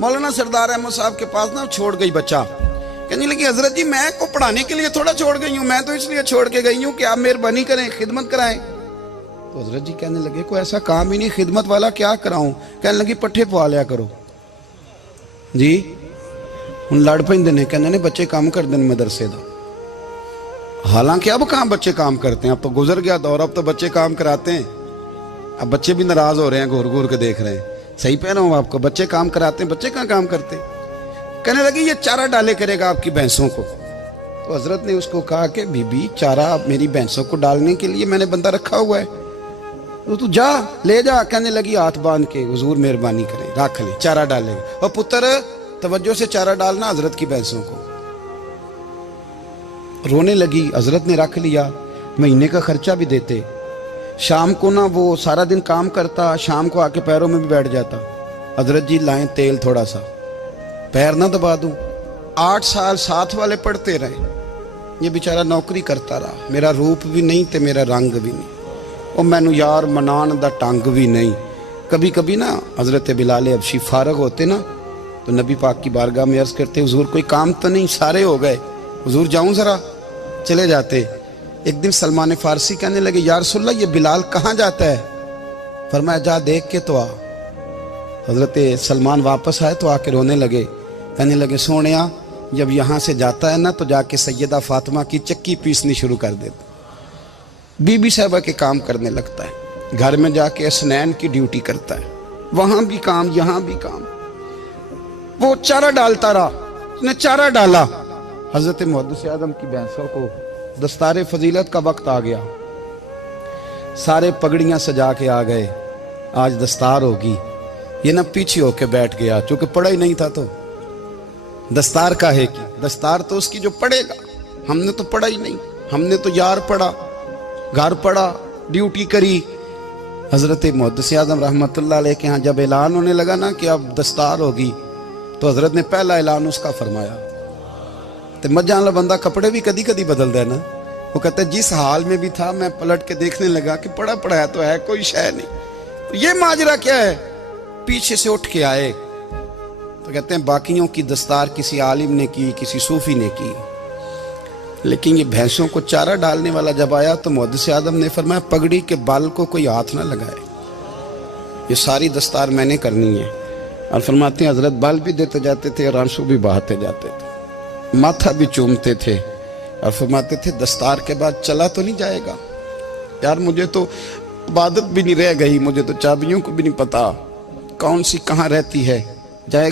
मौलाना सरदार अहमद साहब के पास ना छोड़ गई बच्चा, कहने लगी हजरत जी मैं को पढ़ाने के लिए थोड़ा छोड़ गई हूँ, मैं तो इसलिए छोड़ के गई हूँ कि आप मेहरबानी करें, खिदमत कराएं। तो हजरत जी कहने लगे कोई ऐसा काम ही नहीं, खिदमत वाला क्या कराऊं। कहने लगी पट्ठे पवा लिया करो जी। हूँ लड़ पेंदे ने, कहने ने बच्चे काम करते हैं मदरसे का। हालांकि अब कहाँ बच्चे काम करते हैं, अब तो गुजर गया दौर, अब तो बच्चे काम कराते हैं। अब बच्चे भी नाराज हो रहे हैं, घूर घूर के देख रहे हैं। सही पहना हूँ आपको, बच्चे काम कराते हैं, बच्चे कहाँ काम करते। कहने लगी ये चारा डाले करेगा आपकी भैंसों को। तो हजरत ने उसको कहा कि बीबी चारा मेरी भैंसों को डालने के लिए मैंने बंदा रखा हुआ है, तो तू जा ले जा। कहने लगी हाथ बांध के हुजूर मेहरबानी करें, रख ले चारा डालेगा। और पुत्र तवज्जो से चारा डालना हजरत की भैंसों को। रोने लगी, हजरत ने रख लिया, महीने का खर्चा भी देते। शाम को ना वो सारा दिन काम करता, शाम को आके पैरों में भी बैठ जाता, हजरत जी लाएं तेल थोड़ा सा, पैर ना दबा दूं। 8 साल साथ वाले पढ़ते रहे, ये बेचारा नौकरी करता रहा। मेरा रूप भी नहीं ते मेरा रंग भी नहीं, और मैनू यार मनान दा टंग भी नहीं। कभी कभी ना हजरत बिलाल हबशी फारग होते ना, तो नबी पाक की बारगाह में अर्ज करते हुजूर कोई काम तो नहीं, सारे हो गए, हुजूर जाऊं जरा, चले जाते। एक दिन सलमान फारसी कहने लगे या रसूलल्लाह ये बिलाल कहाँ जाता है। फरमाया जा देख के तो आ। हजरत सलमान वापस आए तो आके रोने लगे, कहने लगे सोनिया जब यहाँ से जाता है ना तो जाके सैयदा फातिमा की चक्की पीसनी शुरू कर देता, बीबी साहबा के काम करने लगता है, घर में जाके असनैन की ड्यूटी करता है, वहां भी काम यहाँ भी काम। वो चारा डालता रहा, उसने चारा डाला। हजरत मुहद्दिस आदम की भैंसों को दस्तारे फजीलत का वक्त आ गया, सारे पगड़ियां सजा के आ गए, आज दस्तार होगी। ये ना पीछे होके बैठ गया, चूंकि पढ़ा ही नहीं था तो दस्तार का है कि दस्तार तो उसकी जो पढ़ेगा, हमने तो पढ़ा ही नहीं, हमने तो यार पढ़ा, घर पढ़ा, ड्यूटी करी। हजरत मुहद्दिस आदम रहमतुल्लाह अलैह के यहाँ जब ऐलान होने लगा ना कि अब दस्तार होगी, तो हजरत ने पहला ऐलान उसका फरमाया। तो मजा वाला बंदा कपड़े भी कदी कदी बदलता है ना, वो कहता है जिस हाल में भी था मैं पलट के देखने लगा कि पढ़ा पढ़ाया तो है, कोई शय नहीं, तो ये माजरा क्या है। पीछे से उठ के आए तो कहते हैं बाकियों की दस्तार किसी आलिम ने की, किसी सूफी ने की, लेकिन ये भैंसों को चारा डालने वाला जब आया तो मुहद्दिस आदम ने फरमाया पगड़ी के बाल को कोई हाथ ना लगाए, ये सारी दस्तार मैंने करनी है। और फरमाते हैं हजरत बाल भी देते जाते थे और आंसू भी बहाते जाते थे, माथा भी चूमते थे, और फरमाते थे दस्तार के बाद चला तो नहीं जाएगा यार, मुझे तो इबादत भी नहीं रह गई, मुझे तो चाबियों को भी नहीं पता कौन सी कहाँ रहती है।